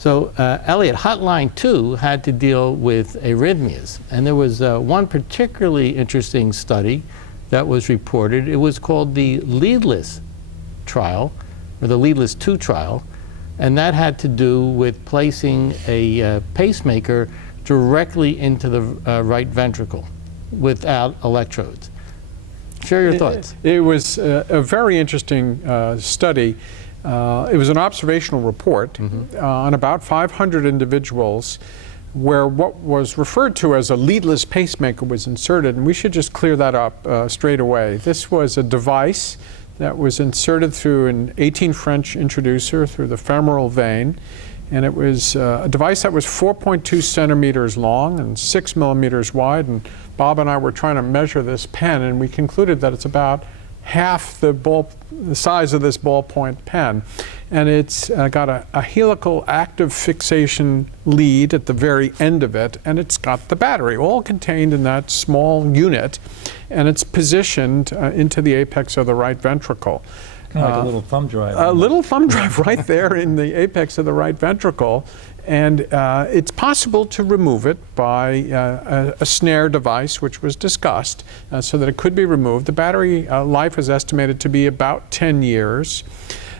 So Elliott, Hotline II had to deal with arrhythmias, and there was one particularly interesting study that was reported. It was called the LEADLESS trial, or the LEADLESS II trial, and that had to do with placing a pacemaker directly into the right ventricle without electrodes. Share your thoughts. It was a very interesting study. It was an observational report on about 500 individuals where what was referred to as a leadless pacemaker was inserted, and we should just clear that up straight away. This was a device that was inserted through an 18 French introducer through the femoral vein, and it was a device that was 4.2 centimeters long and 6 millimeters wide, and Bob and I were trying to measure this pen, and we concluded that it's about half the size of this ballpoint pen. And it's got a helical active fixation lead at the very end of it, and it's got the battery, all contained in that small unit, and it's positioned into the apex of the right ventricle. Kind of like a little thumb drive. A little thumb drive right there in the apex of the right ventricle. And it's possible to remove it by a snare device, which was discussed, so that it could be removed. The battery life is estimated to be about 10 years.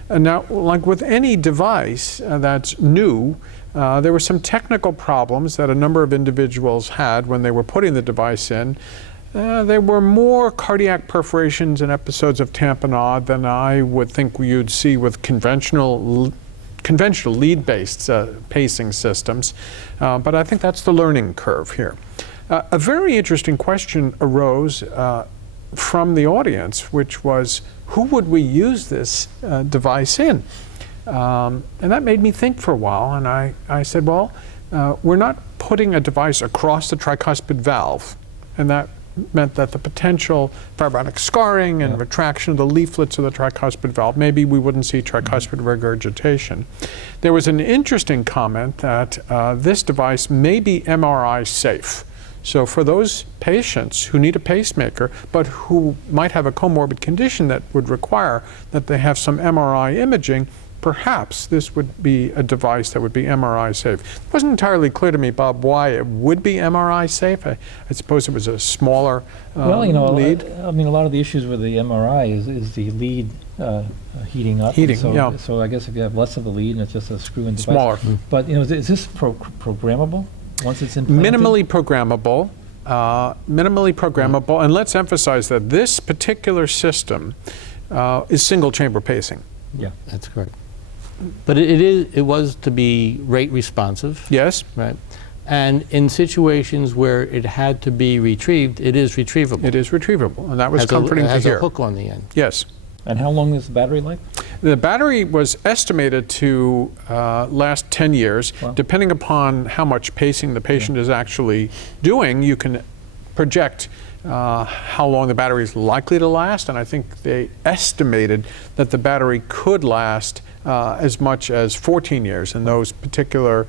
Now, like with any device that's new, there were some technical problems that a number of individuals had when they were putting the device in. There were more cardiac perforations and episodes of tamponade than I would think you'd see with conventional lead-based pacing systems, but I think that's the learning curve here. A very interesting question arose from the audience, which was, who would we use this device in? And that made me think for a while, and I said, well, we're not putting a device across the tricuspid valve, and that meant that the potential fibrotic scarring and retraction of the leaflets of the tricuspid valve, maybe we wouldn't see tricuspid regurgitation. There was an interesting comment that this device may be MRI safe. So for those patients who need a pacemaker, but who might have a comorbid condition that would require that they have some MRI imaging, perhaps this would be a device that would be MRI safe. It wasn't entirely clear to me, Bob, why it would be MRI safe. I suppose it was a smaller well, you know, lead. I mean, a lot of the issues with the MRI is the lead heating up. So I guess if you have less of the lead and it's just a screw-in device. Smaller. But you know, is this programmable once it's implanted? Minimally programmable. And let's emphasize that this particular system is single-chamber pacing. Yeah, that's correct. But it was to be rate responsive. Yes. Right. And in situations where it had to be retrieved, it is retrievable. It is retrievable, and that was comforting to hear. It has a hook on the end. Yes. And how long is the battery life? The battery was estimated to last 10 years. Wow. Depending upon how much pacing the patient is actually doing, you can project how long the battery is likely to last, and I think they estimated that the battery could last as much as 14 years in those particular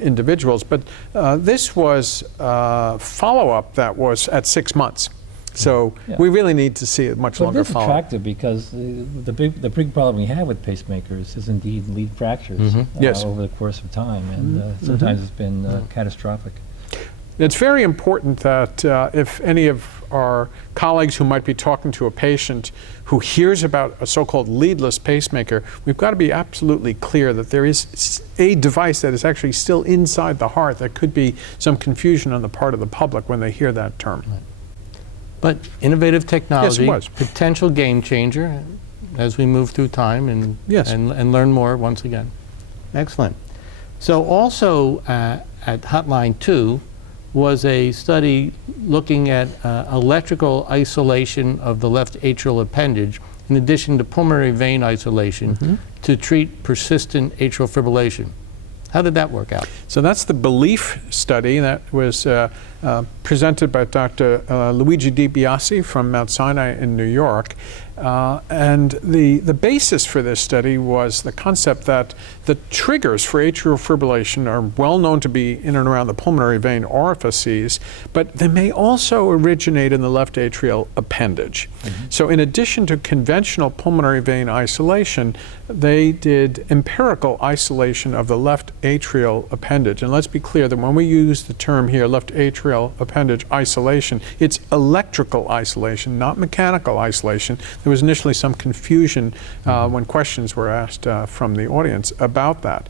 individuals. But this was follow-up that was at 6 months. So we really need to see a much longer follow-up. It's attractive because the big problem we have with pacemakers is indeed lead fractures over the course of time, and sometimes it's been catastrophic. It's very important that if any of our colleagues who might be talking to a patient who hears about a so-called leadless pacemaker, we've got to be absolutely clear that there is a device that is actually still inside the heart. There could be some confusion on the part of the public when they hear that term. But innovative technology, yes, it was. Potential game changer as we move through time and, and learn more once again. Excellent. So also at Hotline II, was a study looking at electrical isolation of the left atrial appendage in addition to pulmonary vein isolation to treat persistent atrial fibrillation. How did that work out? So that's the BELIEF study that was presented by Dr. Luigi Di Biase from Mount Sinai in New York. And the basis for this study was the concept that the triggers for atrial fibrillation are well known to be in and around the pulmonary vein orifices, but they may also originate in the left atrial appendage. So in addition to conventional pulmonary vein isolation, they did empirical isolation of the left atrial appendage. And let's be clear that when we use the term here, left atrial appendage isolation, it's electrical isolation, not mechanical isolation. There was initially some confusion when questions were asked from the audience about that.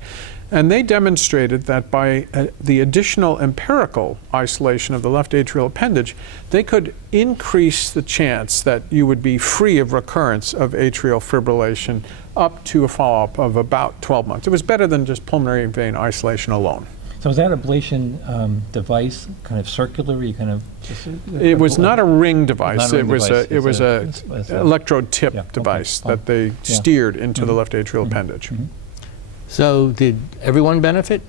And they demonstrated that by the additional empirical isolation of the left atrial appendage, they could increase the chance that you would be free of recurrence of atrial fibrillation up to a follow-up of about 12 months. It was better than just pulmonary vein isolation alone. So is that ablation device kind of circular? You kind of just, it was not a ring device. It was a it's electrode tip device that they steered into the left atrial appendage. So did everyone benefit?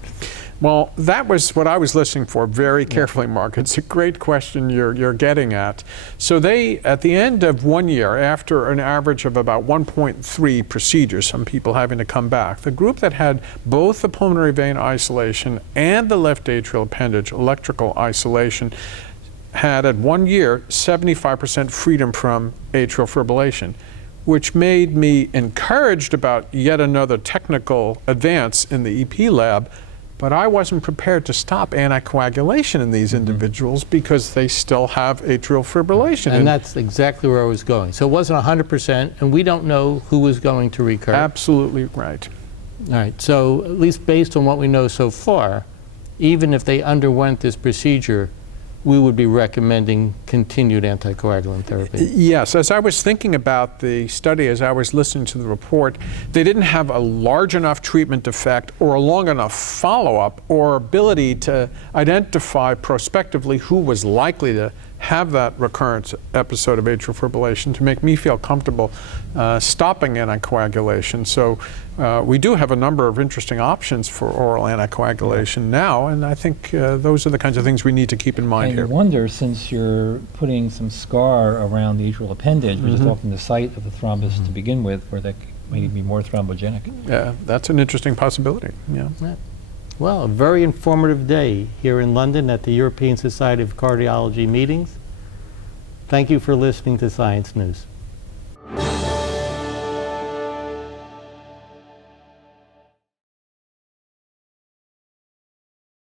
Well, that was what I was listening for very carefully, Mark. It's a great question you're getting at. So they, at the end of 1 year, after an average of about 1.3 procedures, some people having to come back, the group that had both the pulmonary vein isolation and the left atrial appendage electrical isolation had, at 1 year, 75% freedom from atrial fibrillation, which made me encouraged about yet another technical advance in the EP lab. But I wasn't prepared to stop anticoagulation in these individuals because they still have atrial fibrillation. And that's exactly where I was going. So it wasn't 100%, and we don't know who was going to recur. Absolutely right. All right, so at least based on what we know so far, even if they underwent this procedure, we would be recommending continued anticoagulant therapy. Yes, as I was thinking about the study, as I was listening to the report, they didn't have a large enough treatment effect or a long enough follow-up or ability to identify prospectively who was likely to have that recurrent episode of atrial fibrillation to make me feel comfortable stopping anticoagulation. So we do have a number of interesting options for oral anticoagulation now, and I think those are the kinds of things we need to keep in mind and here. I wonder, since you're putting some scar around the atrial appendage, which is often the site of the thrombus to begin with, where that may be more thrombogenic. Yeah, that's an interesting possibility. Yeah. Well, a very informative day here in London at the European Society of Cardiology meetings. Thank you for listening to Science News.